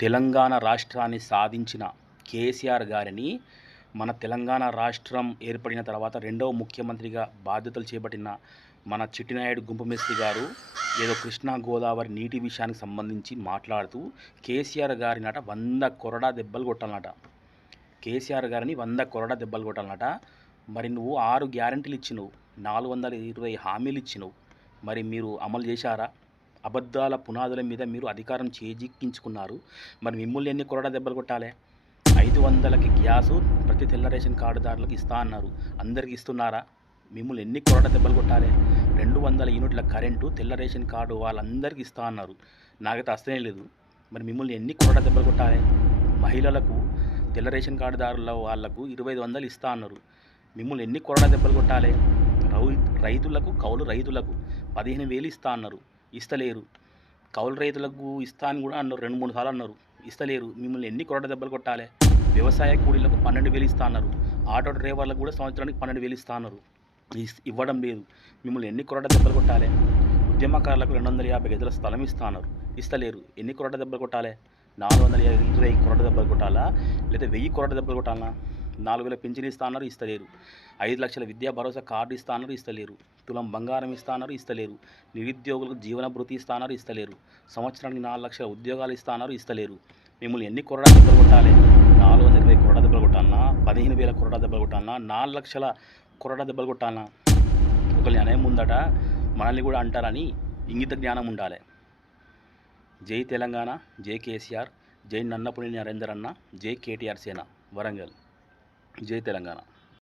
తెలంగాణ రాష్ట్రాన్ని సాధించిన కేసీఆర్ గారిని మన తెలంగాణ రాష్ట్రం ఏర్పడిన తర్వాత రెండవ ముఖ్యమంత్రిగా బాధ్యతలు చేపట్టిన మన చిట్టినాయుడు గుంపమేస్త్రి గారు ఏదో కృష్ణా గోదావరి నీటి విషయానికి సంబంధించి మాట్లాడుతూ కేసీఆర్ గారినట వంద కొరడా దెబ్బలు కొట్టాలన్నట. కేసీఆర్ గారిని వంద కొరడా దెబ్బలు కొట్టాలన్నట. మరి నువ్వు ఆరు గ్యారంటీలు ఇచ్చినవు నాలుగు వందల ఇరవై హామీలు ఇచ్చినవు. మరి మీరు అమలు చేశారా? అబద్ధాల పునాదుల మీద మీరు అధికారం చేజిక్కించుకున్నారు. మరి మిమ్మల్ని ఎన్ని కొరడా దెబ్బలు కొట్టాలి? ఐదు వందలకి గ్యాసు ప్రతి తెల్ల రేషన్ కార్డుదారులకు ఇస్తా అన్నారు. అందరికి ఇస్తున్నారా? మిమ్మల్ని ఎన్ని కొరడా దెబ్బలు కొట్టాలి? రెండు వందల యూనిట్ల కరెంటు తెల్ల రేషన్ కార్డు వాళ్ళందరికీ ఇస్తా అన్నారు. నాకైతే అస్తనే లేదు. మరి మిమ్మల్ని ఎన్ని కొరడా దెబ్బలు కొట్టాలి? మహిళలకు తెల్ల రేషన్ కార్డుదారుల వాళ్ళకు ఇరవై ఐదు వందలు ఇస్తా అన్నారు. మిమ్మల్ని ఎన్ని కొరడా దెబ్బలు కొట్టాలి? రైతులకు కౌలు రైతులకు పదిహేను వేలు ఇస్తా అన్నారు. ఇస్తలేరు. కౌలు రైతులకు ఇస్తా అని కూడా అన్నారు. రెండు మూడు సార్లు అన్నారు. ఇస్తలేరు. మిమ్మల్ని ఎన్ని కొరట దెబ్బలు కొట్టాలి? వ్యవసాయ కూలీలకు పన్నెండు వేలు ఇస్తా అన్నారు. ఆటో డ్రైవర్లకు కూడా సంవత్సరానికి పన్నెండు వేలు ఇస్తా అన్నారు. ఇవ్వడం లేదు. మిమ్మల్ని ఎన్ని కొరట దెబ్బలు కొట్టాలి? ఉద్యమకారులకు రెండు వందల యాభై గదుల స్థలం ఇస్తా అన్నారు. ఇస్తలేరు. ఎన్ని కొరట దెబ్బలు కొట్టాలి? నాలుగు వందల ఇరవై కొరడ దెబ్బలు కొట్టాలా? లేదా వెయ్యి కొరడ దెబ్బలు కొట్టాలా? నాలుగు వేల పింఛన్ ఇస్తా అన్నారు. ఇస్తలేరు. ఐదు లక్షల విద్యా భరోసా కార్డు ఇస్తా అన్నారు. ఇస్తలేరు. తులం బంగారం ఇస్తా ఇస్తలేరు. నిరుద్యోగులకు జీవన భృతి ఇస్తా ఇస్తలేరు. సంవత్సరానికి నాలుగు లక్షల ఉద్యోగాలు ఇస్తా ఇస్తలేరు. మిమ్మల్ని ఎన్ని కొరడా దెబ్బలు కొట్టాలి? నాలుగు వందల ఇరవై కొరడా దెబ్బలు కొట్టాలన్నా పదిహేను వేల కొరడా దెబ్బలు కొట్టాలన్నా నాలుగు లక్షల కొరడా దెబ్బలు కొట్టాలన్నా ఒక న్యాయం ఉందట మనల్ని కూడా అంటారని ఇంగిత జ్ఞానం ఉండాలి. జై తెలంగాణ జై కేసీఆర్ జై నన్నపుని నరేందర్ అన్న జై కేటీఆర్ సేన వరంగల్. జై తెలంగాణ.